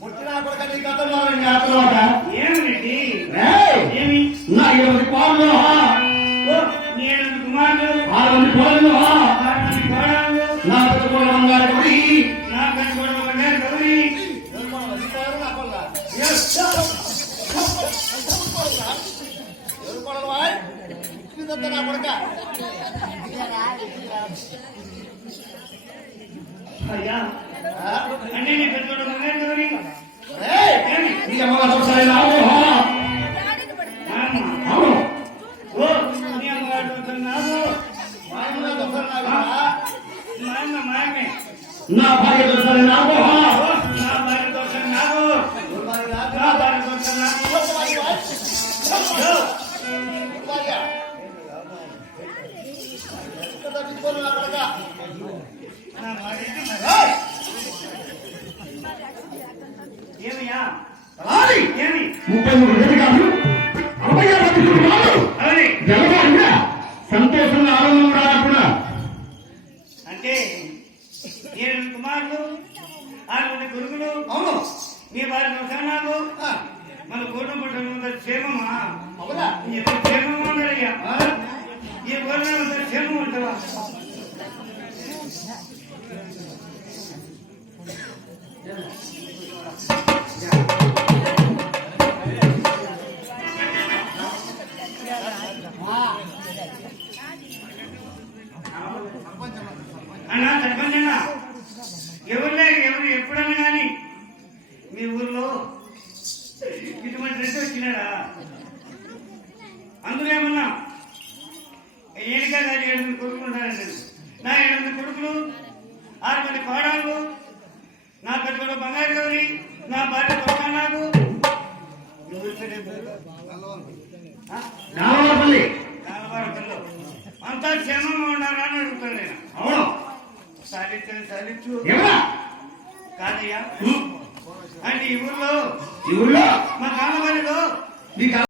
ముట్టినా కొడక నీ గతంలో నీ ఏమిటి ఏమి నా ఇరవై కుమారులు నేను కుమారులు ఆరు మంది కోడలు నా పెద్ద బంగారు గుడి. నా పెద్ద బంగారు గౌరి నా కొల్ల అయ్యా నీ పెద్ద కొడుకు బంగారు గౌరి ఏయ్! ఏమి నీ అమ్మగారు ఒకసారి రావు హా. నాన్న అవును. ఓ నీ అమ్మగారు వస్తున్నావు మాయముగా దొంగలున్నావా? నాన్న మాయమే నా భార్య ఒకసారి రావు హా. ఓ నా భార్య వస్తున్నావు ఎవరు మరి రాదు? నా భార్య వస్తున్నావు ఎవరు మరి వాయ్? ఎవరు భార్య? ఇక్కడ తప్పించుకోరు నా కొడక. నా భార్య ముప్పై మూడు గజగాలు అరవై ఆరు కుటుంబాలు అవునే జనగా సంతోషంగా ఆనందంగా రాకుండా. అంటే ఏడు కుమారులు ఆరు మంది కొడుకులు అవును. మీ వారి నాకు ఆ, మన క్షేమమా? అవునా? ఇప్పుడు క్షేమమా ఉన్నారయ్యా ఆ? ఈ ఊరిలో క్షేమం ఉంటుందా అన్నా ఎవరు లేరు ఎవరు ఎప్పుడన్నా కానీ. మీ ఊర్లో ఇటువంటి డ్రెస్ వచ్చినాడా? అందులో ఏమన్నా? ఏడికా గారి ఏడు మంది కొడుకులు ఉన్నారండి. నా ఏడు మంది కొడుకులు ఆరు మంది కోడళ్ళు నా పెద్ద బంగారు గౌరి నా భార్య కొడుకు నాకు. ఎవరు సరే ఆ? నాలుగవపల్లి కాలవాడకంలో అంతా క్షేమంగా ఉన్నారా అని అడుగుతాను నేను. ఎవరా? కాదయ్యా. అంటే ఈ ఊర్లో ఈ ఊళ్ళో మా కాలవాడిలో నీకు